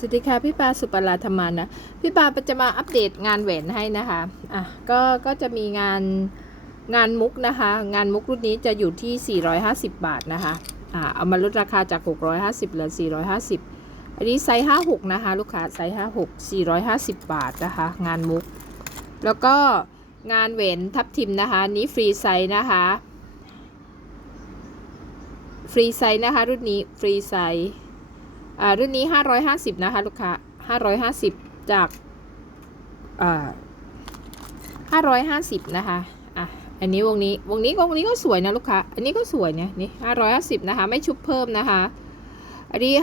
สวัสดีค่ะพี่ปาสุปราธรรมานะ พี่ปาจะมาอัปเดตงานแหวนให้นะคะอะก็ก็จะมีงานงานมุกนะคะ งานมุกรุ่นนี้จะอยู่ที่ 450 บาทนะคะอ่าเอามาลดราคาจาก 650เหลือ 450 อันนี้ไซส์ 56 นะคะ ลูกค้าไซส์ 56 450 บาทนะคะ งานมุก แล้วก็งานแหวนทับทิมนะคะนี้ฟรีไซส์นะคะฟรีไซส์นะคะ รุ่นนี้ฟรีไซส์ รุ่นนี้ 550 นะคะ ลูกค้า 550 จากอ่า550 นะคะอะอันนี้วงนี้วงนี้วงนี้ก็สวยนะลูกค้า อันนี้ก็สวยเนี่ยนี่550 นะคะ ไม่ชุบเพิ่มนะคะ อันนี้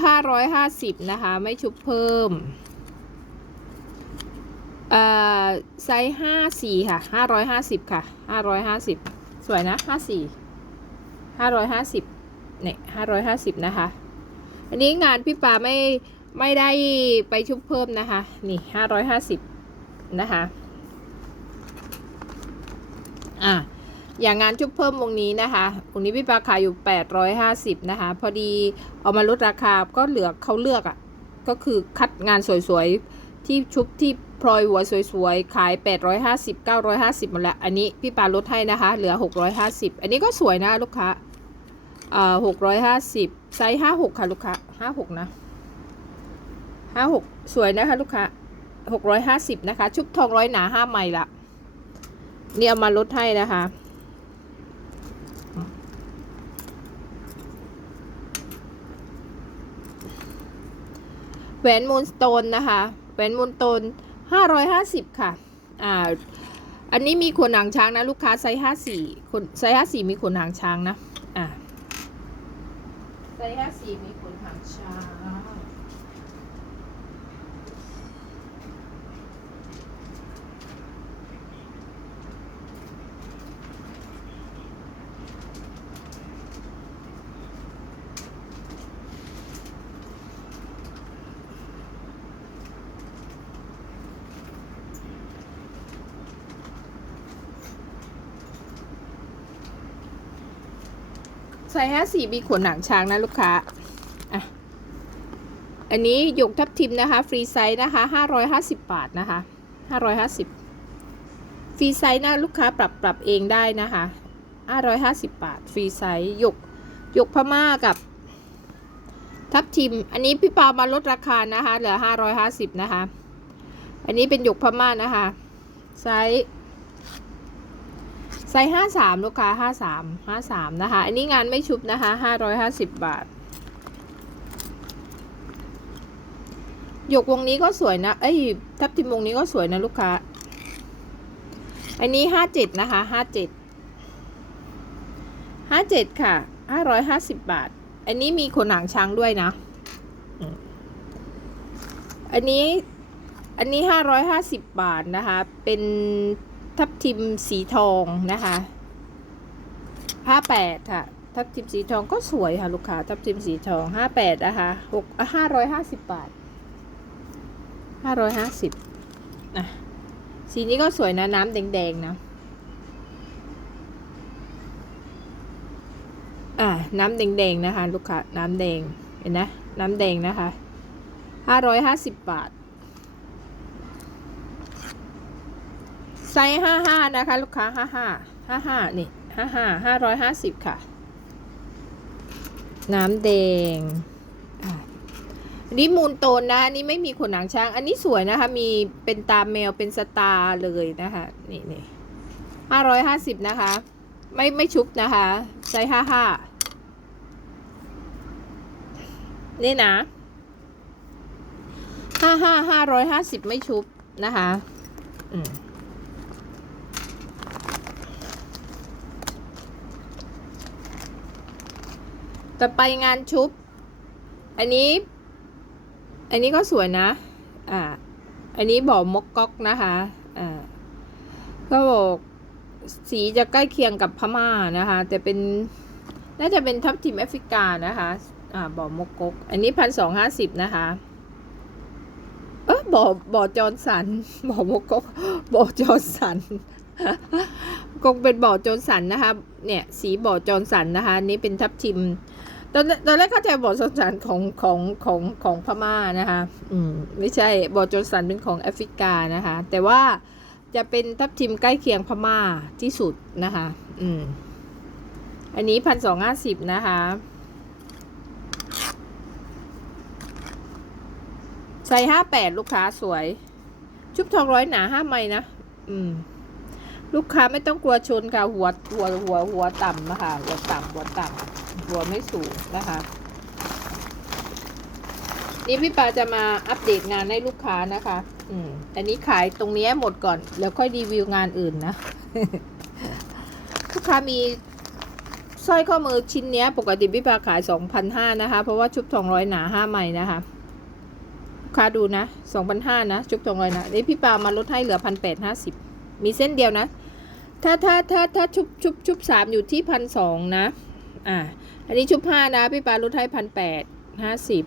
550 นะคะ ไม่ชุบเพิ่มอ่าไซส์54ค่ะ550ค่ะ550สวยนะ54 550เนี่ยห้าร้อยห้าสิบนะคะ อันนี้งานพี่ปาไม่ไม่ได้ไปชุบเพิ่มนะคะ นี่ห้าร้อยห้าสิบนะคะ อะอย่างงานชุบเพิ่มวงนี้นะคะวงนี้พี่ปาขายอยู่แปดร้อยห้าสิบนะคะ พอดีเอามาลดราคาก็เหลือเขาเลือกอะ่ะ ก็คือคัดงานสวยๆ ที่ชุบที่พลอยหัวสวยๆ ขาย 850 950หมดแล้วอันนี้พี่ปาลดให้นะคะ เหลือ 650 อันนี้ก็สวยนะลูกค้าอ่าหกร้อยห้าสิบ ไซส์ห้าหกค่ะลูกค้าห้าหกนะห้าหกสวยนะคะลูกค้าหกร้อยห้าสิบนะคะ ชุบทองร้อยหนาห้าไมล์ละนี่เอามาลดให้นะคะแหวนมูลสโตนนะคะแหวนมูลสโตนห้าร้อยห้าสิบค่ะอ่าอันนี้มีขนหางช้างนะลูกค้าไซส์ห้าสี่คนไซส์ห้าสี่มีขนหางช้างนะ ระยะสี่มีผลทางช้าง ไซส์ห้าสี่มีขนหางช้างนะลูกค้าอะอันนี้หยกทับทิมนะคะ ฟรีไซส์นะคะห้าร้อยห้าสิบบาทนะคะห้าร้อยห้าสิบฟรีไซส์นะลูกค้าปรับปรับเองได้นะคะห้าร้อยห้าสิบบาท ฟรีไซส์หยกหยกพม่ากับทับทิม อันนี้พี่ปามาลดราคานะคะ เหลือห้าร้อยห้าสิบนะคะ อันนี้เป็นหยกพม่านะคะ ไซส์ ส์ห้าสามลูกค้าห้าสามห้าสามนะคะ อันนี้งานไม่ชุบนะคะห้าร้อยห้าสิบบาท หยกวงนี้ก็สวยนะ เอ้ย ทับทิมวงนี้ก็สวยนะลูกค้า อันนี้ห้าเจ็ดนะคะห้าเจ็ดห้าเจ็ดค่ะห้าร้อยห้าสิบบาท อันนี้มีขนหางช้างด้วยนะ อันนี้ อันนี้ห้าร้อยห้าสิบบาทนะคะ เป็น ทับทิมสีทองนะคะ ห้าแปดค่ะ ทับทิมสีทองก็สวยค่ะ ลูกค้า ทับทิมสีทองห้าแปดนะคะหกห้าร้อยห้าสิบบาทห้าร้อยห้าสิบอะสีนี้ก็สวยนะน้ำแดงๆนะอ่าน้ำแดงๆนะคะ ลูกค้า น้ำแดง เห็นนะ น้ำแดงนะคะห้าร้อยห้าสิบบาท ไซส์ห้าห้านะคะ ลูกค้าห้าห้าห้าห้านี่ห้าห้าห้าร้อยห้าสิบค่ะ น้ำแดงอันนี้มูลโตนนะอันนี้ไม่มีขนหางช้าง อันนี้สวยนะคะ มีเป็นตาแมวเป็นสตาร์เลยนะคะ นี่นี่ห้าร้อยห้าสิบนะคะ ไม่ไม่ชุบนะคะไซส์ห้าห้านี่นะห้าห้าห้าร้อยห้าสิบไม่ชุบนะคะ อืม ต่อไปงานชุบ อันนี้ อันนี้ก็สวยนะ อ่า อันนี้บอกมกก๊อกนะคะ อ่า ก็บอกสีจะใกล้เคียงกับพม่านะคะ แต่เป็น น่าจะเป็นทับทิมแอฟริกานะคะ อ่าบอกมกก๊กอันนี้พันสองห้าสิบนะคะ เออบอกบอกจอร์นสันบอกมกก๊กบอกจอร์นสัน คงเป็นบ่อโจรสันนะคะ เนี่ย สีบ่อโจรสันนะคะ นี่เป็นทับทิม ตอนแรกตอนแรกเข้าใจบ่อจอนสันของของของของพม่านะคะ อืม ไม่ใช่บ่อจอนสันเป็นของแอฟริกานะคะ แต่ว่าจะเป็นทับทิมใกล้เคียงพม่าที่สุดนะคะ อืม อันนี้พันสองห้าสิบนะคะใส่ห้าแปดลูกค้าสวย ชุบทองร้อยหนาห้าไม้นะ อืม ลูกค้าไม่ต้องกลัวชนค่ะ หัวหัวหัวหัวต่ำนะคะหัวต่ำหัวต่ำหัวไม่สูงนะคะนี่พี่ปาจะมาอัปเดตงานให้ลูกค้านะคะ อืมอันนี้ขายตรงนี้หมดก่อน แล้วค่อยรีวิวงานอื่นนะ ลูกค้ามีสร้อยข้อมือชิ้นนี้ปกติพี่ปาขาย2,500นะคะ เพราะว่าชุบทองร้อยหนาห้าไม้นะคะลูกค้าดูนะ2,500นะ ชุบทองร้อยหนานี่พี่ปามาลดให้เหลือ1,850 มีเส้นเดียวนะ ถ้าถ้าถ้าถ้าชุบชุบชุบสามอยู่ที่พันสองนะ อ่า อันนี้ชุบห้านะ พี่ปาลดให้พันแปดห้าสิบ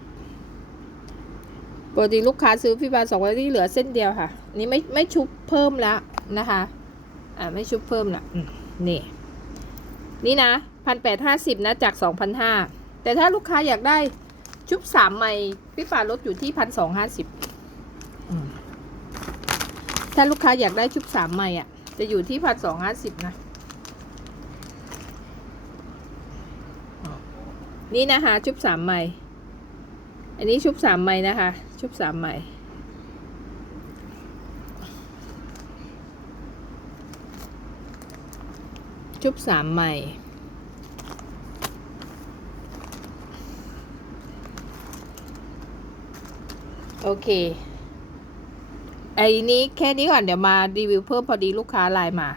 ปกติลูกค้าซื้อพี่ปาสองวันที่เหลือเส้นเดียวค่ะ นี่ไม่ไม่ชุบเพิ่มแล้วนะคะ อ่าไม่ชุบเพิ่มละนี่ นี่นะพันแปดห้าสิบนะจากสองพันห้าแต่ถ้าลูกค้าอยากได้ชุบสามใหม่พี่ปาลดอยู่ที่พันสองห้าสิบ ถ้าลูกค้าอยากได้ชุบสามใหม่อะ จะอยู่ที่พันสองห้าสิบนะ นี่นะคะชุบสามใหม่ อันนี้ชุบสามใหม่นะคะ ชุบสามใหม่ชุบสามใหม่ โอเค ไอ้นี้แค่นี้ก่อนเดี๋ยวมารีวิวเพิ่มพอดีลูกค้าไลน์มา